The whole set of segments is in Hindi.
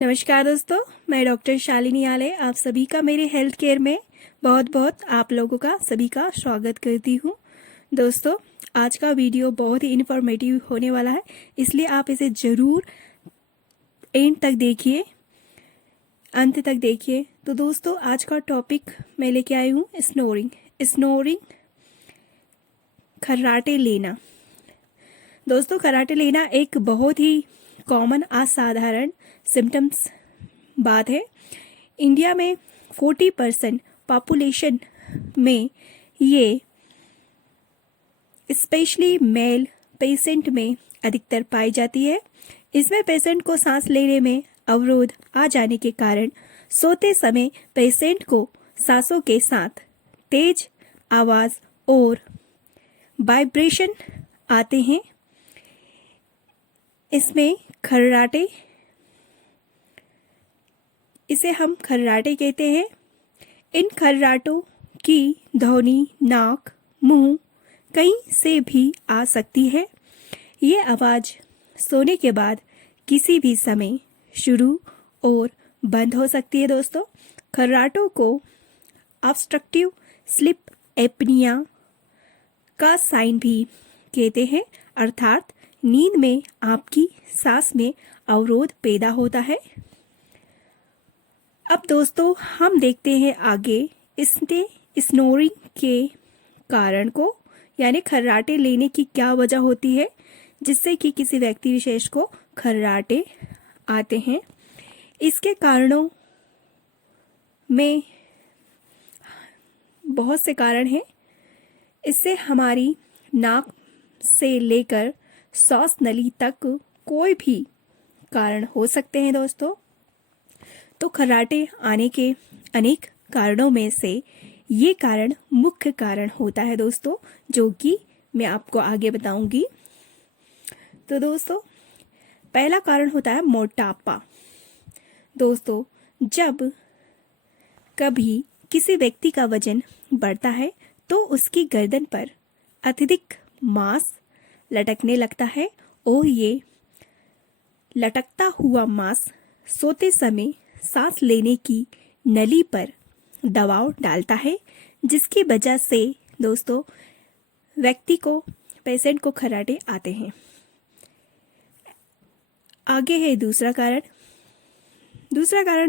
नमस्कार दोस्तों, मैं डॉक्टर शालिनी आले आप सभी का मेरे हेल्थ केयर में बहुत बहुत आप लोगों का सभी का स्वागत करती हूँ। दोस्तों, आज का वीडियो बहुत ही इन्फॉर्मेटिव होने वाला है, इसलिए आप इसे ज़रूर एंड तक देखिए, अंत तक देखिए। तो दोस्तों, आज का टॉपिक मैं लेके आई हूँ स्नोरिंग, खर्राटे लेना। दोस्तों, खर्राटे लेना एक बहुत ही कॉमन असाधारण सिम्टम्स बात है। इंडिया में 40% पॉपुलेशन में ये स्पेशली मेल पेशेंट में अधिकतर पाई जाती है। इसमें पेशेंट को सांस लेने में अवरोध आ जाने के कारण सोते समय पेशेंट को सांसों के साथ तेज आवाज़ और वाइब्रेशन आते हैं। इसमें इसे हम खर्राटे कहते हैं। इन खर्राटों की ध्वनि नाक, मुंह कहीं से भी आ सकती है। ये आवाज़ सोने के बाद किसी भी समय शुरू और बंद हो सकती है। दोस्तों, खर्राटों को ऑब्स्ट्रक्टिव स्लीप एपनिया का साइन भी कहते हैं, अर्थात नींद में आपकी सांस में अवरोध पैदा होता है। अब दोस्तों, हम देखते हैं आगे इसने स्नोरिंग के कारण को, यानी खर्राटे लेने की क्या वजह होती है जिससे कि किसी व्यक्ति विशेष को खर्राटे आते हैं। इसके कारणों में बहुत से कारण हैं। इससे हमारी नाक से लेकर श्वास नली तक कोई भी कारण हो सकते हैं। दोस्तों, तो खर्राटे आने के अनेक कारणों में से ये कारण मुख्य कारण होता है दोस्तों, जो कि मैं आपको आगे बताऊंगी। तो दोस्तों, पहला कारण होता है मोटापा। दोस्तों, जब कभी किसी व्यक्ति का वजन बढ़ता है तो उसकी गर्दन पर अत्यधिक मांस लटकने लगता है और ये लटकता हुआ मांस सोते समय सांस लेने की नली पर दबाव डालता है, जिसकी वजह से दोस्तों पेशेंट को खर्राटे आते हैं। आगे है दूसरा कारण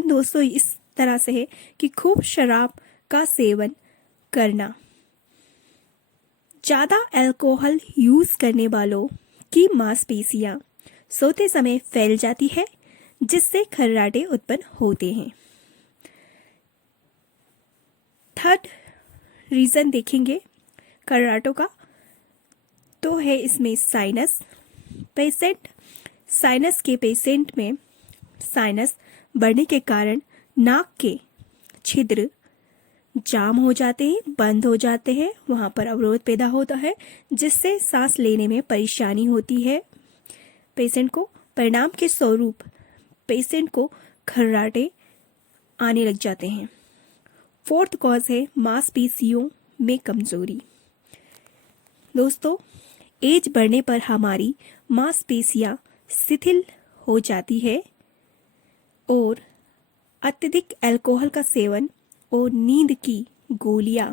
दोस्तों इस तरह से है कि खूब शराब का सेवन करना। ज़्यादा अल्कोहल यूज़ करने वालों की मांसपेशियां सोते समय फैल जाती है, जिससे खर्राटे उत्पन्न होते हैं। थर्ड रीज़न देखेंगे खर्राटों का, तो है इसमें साइनस के पेशेंट में साइनस बढ़ने के कारण नाक के छिद्र जाम हो जाते हैं, बंद हो जाते हैं, वहाँ पर अवरोध पैदा होता है, जिससे सांस लेने में परेशानी होती है पेशेंट को। परिणाम के स्वरूप पेशेंट को खर्राटे आने लग जाते हैं। फोर्थ कॉज है मांसपेशियों में कमजोरी। दोस्तों, एज बढ़ने पर हमारी मांसपेशियां शिथिल हो जाती है और अत्यधिक अल्कोहल का सेवन और नींद की गोलियां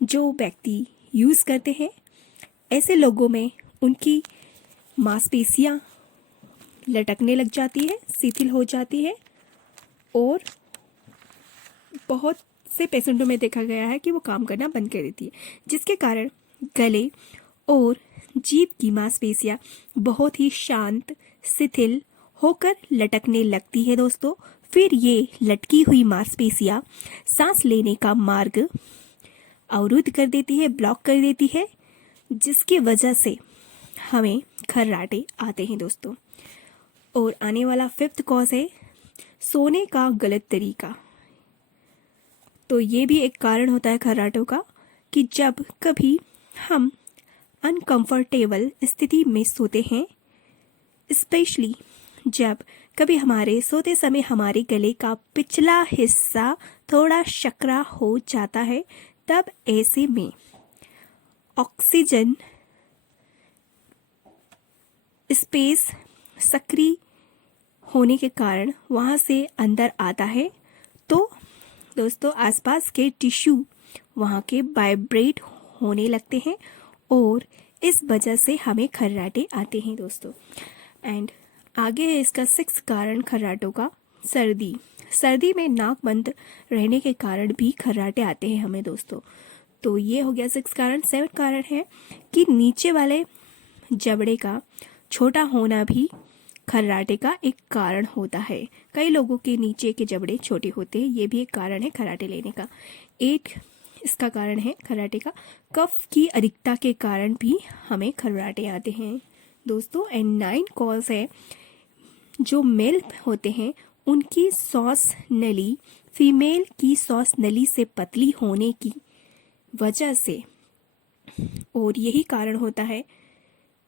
जो व्यक्ति यूज़ करते हैं, ऐसे लोगों में उनकी मांसपेशियां लटकने लग जाती है, शिथिल हो जाती है और बहुत से पेशेंटों में देखा गया है कि वो काम करना बंद कर देती है, जिसके कारण गले और जीभ की मांसपेशियां बहुत ही शांत शिथिल होकर लटकने लगती है। दोस्तों, फिर ये लटकी हुई मांसपेशियां सांस लेने का मार्ग अवरुद्ध कर देती है, ब्लॉक कर देती है, जिसकी वजह से हमें खर्राटे आते हैं दोस्तों। और आने वाला फिफ्थ कॉज है सोने का गलत तरीका। तो ये भी एक कारण होता है खर्राटों का कि जब कभी हम अनकंफर्टेबल स्थिति में सोते हैं, स्पेशली जब कभी हमारे सोते समय हमारे गले का पिछला हिस्सा थोड़ा शकरा हो जाता है, तब ऐसे में ऑक्सीजन स्पेस सक्रिय होने के कारण वहाँ से अंदर आता है, तो दोस्तों आसपास के टिश्यू वहाँ के वाइब्रेट होने लगते हैं और इस वजह से हमें खर्राटे आते हैं दोस्तों। एंड आगे है इसका 6 कारण खर्राटों का। सर्दी में नाक बंद रहने के कारण भी खर्राटे आते हैं हमें दोस्तों। तो ये हो गया 6 कारण। 7 कारण है कि नीचे वाले जबड़े का छोटा होना भी खर्राटे का एक कारण होता है। कई लोगों के नीचे के जबड़े छोटे होते हैं, ये भी एक कारण है खर्राटे लेने का। 8 इसका कारण है खर्राटे का, कफ की अधिकता के कारण भी हमें खर्राटे आते हैं दोस्तों। एंड 9 कॉज है जो मेल होते हैं उनकी सांस नली फीमेल की सांस नली से पतली होने की वजह से, और यही कारण होता है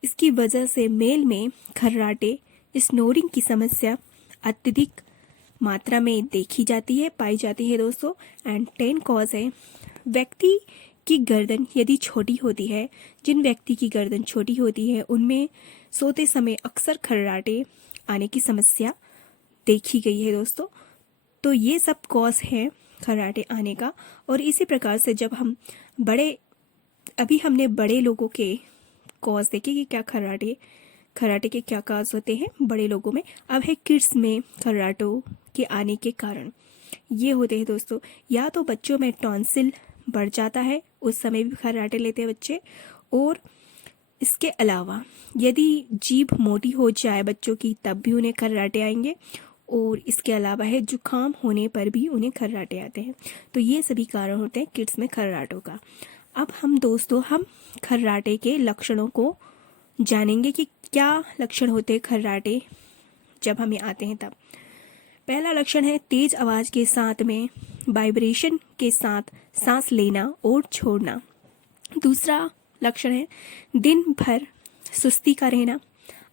इसकी वजह से मेल में खर्राटे स्नोरिंग की समस्या अत्यधिक मात्रा में देखी जाती है, पाई जाती है दोस्तों। एंड 10 कॉज है व्यक्ति की गर्दन यदि छोटी होती है, जिन व्यक्ति की गर्दन छोटी होती है उनमें सोते समय अक्सर खर्राटे आने की समस्या देखी गई है दोस्तों। तो ये सब कॉज है खर्राटे आने का। और इसी प्रकार से जब हम अभी हमने बड़े लोगों के कॉज देखे कि क्या खर्राटे के क्या कॉज होते हैं बड़े लोगों में। अब है किड्स में खर्राटों के आने के कारण। ये होते हैं दोस्तों, या तो बच्चों में टॉन्सिल बढ़ जाता है, उस समय भी खर्राटे लेते हैं बच्चे। और इसके अलावा यदि जीभ मोटी हो जाए बच्चों की तब भी उन्हें खर्राटे आएंगे। और इसके अलावा है जुकाम होने पर भी उन्हें खर्राटे आते हैं। तो ये सभी कारण होते हैं किड्स में खर्राटों का। अब हम खर्राटे के लक्षणों को जानेंगे कि क्या लक्षण होते हैं खर्राटे जब हमें आते हैं तब। पहला लक्षण है तेज आवाज के साथ में वाइब्रेशन के साथ सांस लेना और छोड़ना। दूसरा लक्षण है दिन भर सुस्ती का रहना,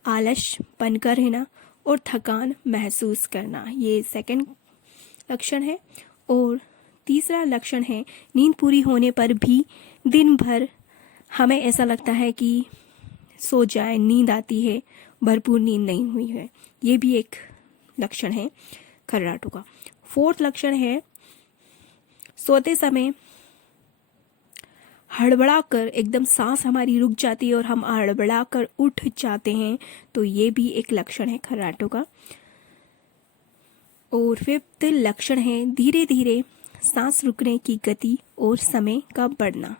आलसपन का रहना और थकान महसूस करना। ये सेकंड लक्षण है। और तीसरा लक्षण है नींद पूरी होने पर भी दिन भर हमें ऐसा लगता है कि सो जाए, नींद आती है, भरपूर नींद नहीं हुई है। ये भी एक लक्षण है खर्राटों का। 4th लक्षण है सोते समय हड़बड़ा कर एकदम सांस हमारी रुक जाती है और हम हड़बड़ा कर उठ जाते हैं। तो ये भी एक लक्षण है खर्राटों का। और 5th लक्षण है धीरे धीरे सांस रुकने की गति और समय का बढ़ना।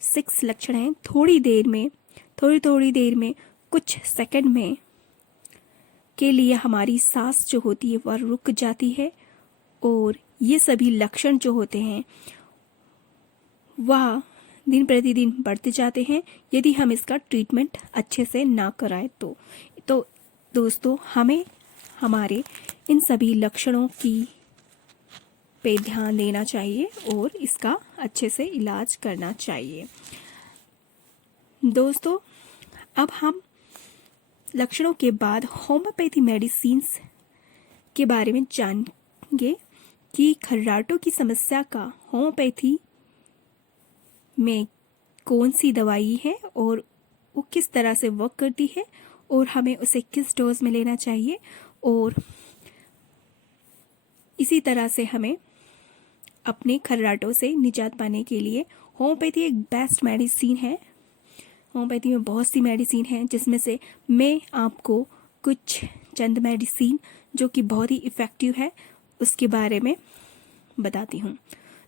6 लक्षण है थोड़ी देर में कुछ सेकंड में के लिए हमारी सांस जो होती है वह रुक जाती है। और ये सभी लक्षण जो होते हैं वह दिन प्रतिदिन बढ़ते जाते हैं यदि हम इसका ट्रीटमेंट अच्छे से ना कराएं तो दोस्तों हमें हमारे इन सभी लक्षणों पे ध्यान देना चाहिए और इसका अच्छे से इलाज करना चाहिए दोस्तों। अब हम लक्षणों के बाद होम्योपैथी मेडिसिन्स के बारे में जानेंगे कि खर्राटों की समस्या का होम्योपैथी में कौन सी दवाई है और वो किस तरह से वर्क करती है और हमें उसे किस डोज में लेना चाहिए। और इसी तरह से हमें अपने खर्राटों से निजात पाने के लिए होम्योपैथी एक बेस्ट मेडिसिन है। होम्योपैथी में बहुत सी मेडिसिन हैं जिसमें से मैं आपको कुछ चंद मेडिसिन जो कि बहुत ही इफ़ेक्टिव है उसके बारे में बताती हूँ।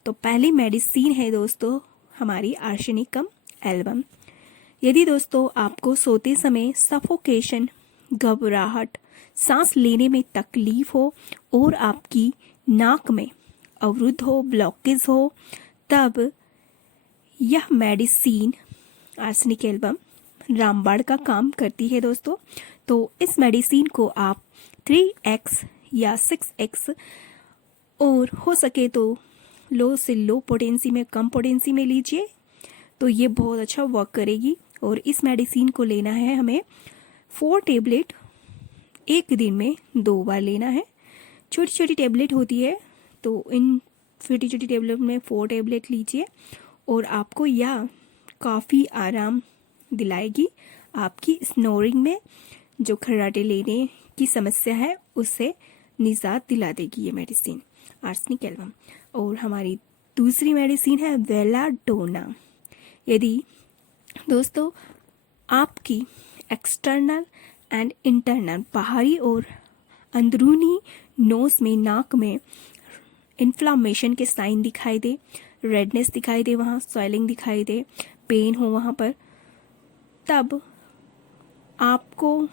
तो पहली मेडिसिन है दोस्तों हमारी आर्सेनिकम एल्बम। यदि दोस्तों आपको सोते समय सफोकेशन, घबराहट, सांस लेने में तकलीफ हो और आपकी नाक में अवरुद्ध हो, ब्लॉकेज हो, तब यह मेडिसिन आर्सेनिक एल्बम रामबाण का काम करती है दोस्तों। तो इस मेडिसिन को आप 3x या 6x और हो सके तो लो से लो पोटेंसी में, कम पोटेंसी में लीजिए तो ये बहुत अच्छा वर्क करेगी। और इस मेडिसिन को लेना है हमें 4 टेबलेट एक दिन में 2 बार लेना है। छोटी छोटी टेबलेट होती है तो इन छोटी छोटी टेबलेट में 4 टेबलेट लीजिए और आपको यह काफ़ी आराम दिलाएगी आपकी स्नोरिंग में, जो खर्राटे लेने की समस्या है उससे निजात दिला देगी ये मेडिसिन आर्सेनिक एल्बम। और हमारी दूसरी मेडिसिन है बेलाडोना। यदि दोस्तों आपकी एक्सटर्नल एंड इंटरनल बाहरी और अंदरूनी नोज में नाक में इन्फ्लामेशन के साइन दिखाई दे, रेडनेस दिखाई दे, वहाँ स्वेलिंग दिखाई दे, पेन हो वहाँ पर, तब आपको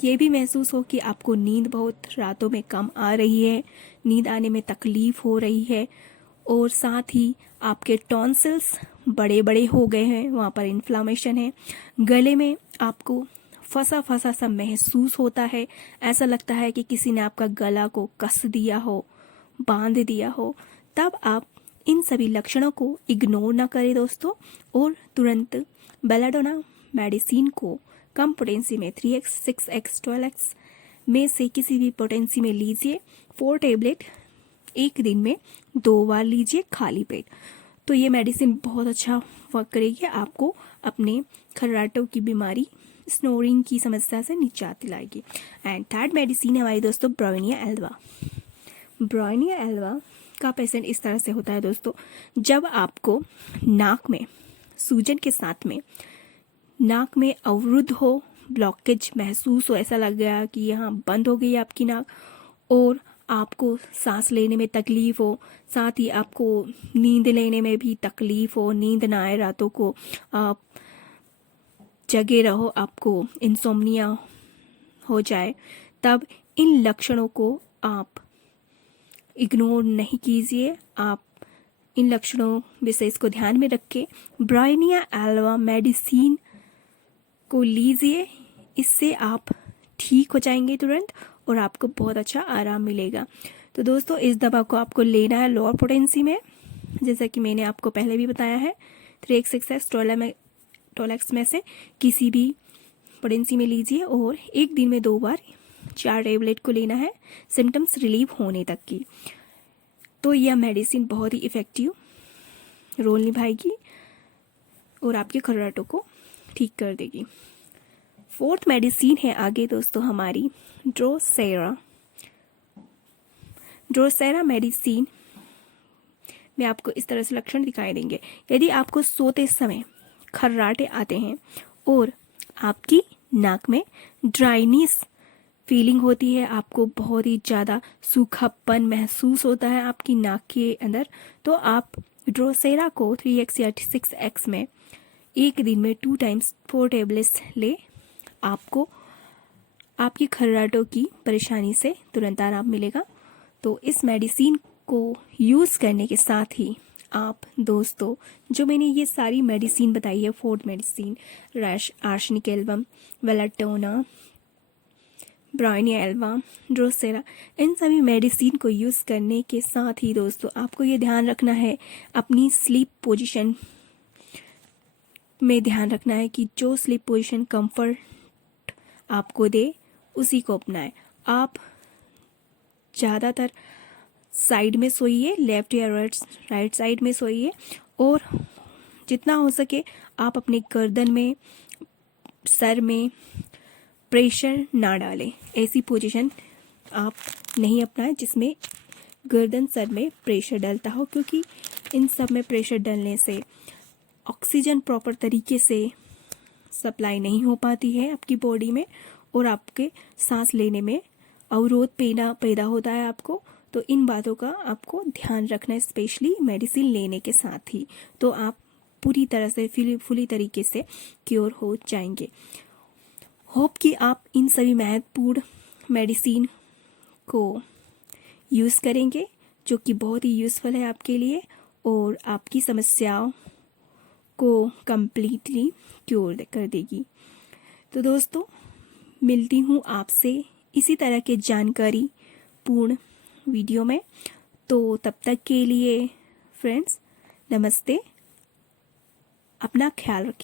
ये भी महसूस हो कि आपको नींद बहुत रातों में कम आ रही है, नींद आने में तकलीफ हो रही है, और साथ ही आपके टॉन्सिल्स बड़े बड़े हो गए हैं, वहाँ पर इन्फ्लामेशन है, गले में आपको फंसा फंसा सा महसूस होता है, ऐसा लगता है कि किसी ने आपका गला को कस दिया हो, बांध दिया हो, तब आप इन सभी लक्षणों को इग्नोर ना करें दोस्तों, और तुरंत बेलाडोना मेडिसिन को कम पोटेंसी में 3x, 6x, 12x में से किसी भी पोटेंसी में लीजिए। 4 टेबलेट एक दिन में 2 बार लीजिए खाली पेट। तो ये मेडिसिन बहुत अच्छा वर्क करेगी, आपको अपने खर्राटों की बीमारी, स्नोरिंग की समस्या से निजात दिलाएगी। एंड थर्ड मेडिसिन है हमारी दोस्तों ब्रायोनिया एल्वा। ब्रायोनिया एल्वा का पेशेंट इस तरह से होता है दोस्तों, जब आपको नाक में सूजन के साथ में नाक में अवरुद्ध हो, ब्लॉकेज महसूस हो, ऐसा लग गया कि यहाँ बंद हो गई आपकी नाक, और आपको सांस लेने में तकलीफ हो, साथ ही आपको नींद लेने में भी तकलीफ हो, नींद ना आए, रातों को आप जगे रहो, आपको इंसोम्निया हो जाए, तब इन लक्षणों को आप इग्नोर नहीं कीजिए। आप इन लक्षणों विशेष को ध्यान में रख के ब्रायोनिया एल्वा मेडिसिन को लीजिए, इससे आप ठीक हो जाएंगे तुरंत और आपको बहुत अच्छा आराम मिलेगा। तो दोस्तों इस दवा को आपको लेना है लोअर पोटेंसी में, जैसा कि मैंने आपको पहले भी बताया है, 3x, 6x, 12x में से किसी भी पोटेंसी में लीजिए, और एक दिन में 2 बार 4 टेबलेट को लेना है सिम्टम्स रिलीव होने तक की। तो यह मेडिसिन बहुत ही इफ़ेक्टिव रोल निभाएगी और आपके खर्राटों को ठीक कर देगी। 4th मेडिसिन है आगे दोस्तों हमारी ड्रोसेरा। ड्रोसेरा मेडिसिन में आपको इस तरह से लक्षण दिखाई देंगे। यदि आपको सोते समय खर्राटे आते हैं और आपकी नाक में ड्राइनेस फीलिंग होती है, आपको बहुत ही ज़्यादा सूखापन महसूस होता है आपकी नाक के अंदर, तो आप ड्रोसेरा को 3x या 6x में एक दिन में 2 टाइम्स 4 टेबलेट्स ले, आपको आपकी खर्राटों की परेशानी से तुरंत आराम मिलेगा। तो इस मेडिसिन को यूज़ करने के साथ ही आप दोस्तों जो मैंने ये सारी मेडिसिन बताई है, 4 medicine, arsenic album, belladonna, bryonia alba, drosera, इन सभी मेडिसिन को यूज़ करने के साथ ही दोस्तों आपको ये ध्यान रखना है, अपनी स्लीप पोजीशन में ध्यान रखना है कि जो स्लीप पोजीशन कंफर्ट आपको दे उसी को अपनाएं। आप ज़्यादातर साइड में सोइए, लेफ्ट या राइट साइड में सोइए, और जितना हो सके आप अपने गर्दन में, सर में प्रेशर ना डालें। ऐसी पोजीशन आप नहीं अपनाएं जिसमें गर्दन सर में प्रेशर डलता हो, क्योंकि इन सब में प्रेशर डलने से ऑक्सीजन प्रॉपर तरीके से सप्लाई नहीं हो पाती है आपकी बॉडी में, और आपके सांस लेने में अवरोध पैदा होता है आपको। तो इन बातों का आपको ध्यान रखना है, स्पेशली मेडिसिन लेने के साथ ही, तो आप पूरी तरह से फुली तरीके से क्योर हो जाएंगे। होप कि आप इन सभी महत्वपूर्ण मेडिसिन को यूज़ करेंगे, जो कि बहुत ही यूज़फुल है आपके लिए और आपकी समस्याओं को कंप्लीटली क्योर कर देगी। तो दोस्तों मिलती हूँ आपसे इसी तरह के जानकारी पूर्ण वीडियो में। तो तब तक के लिए फ्रेंड्स, नमस्ते, अपना ख्याल रखिए।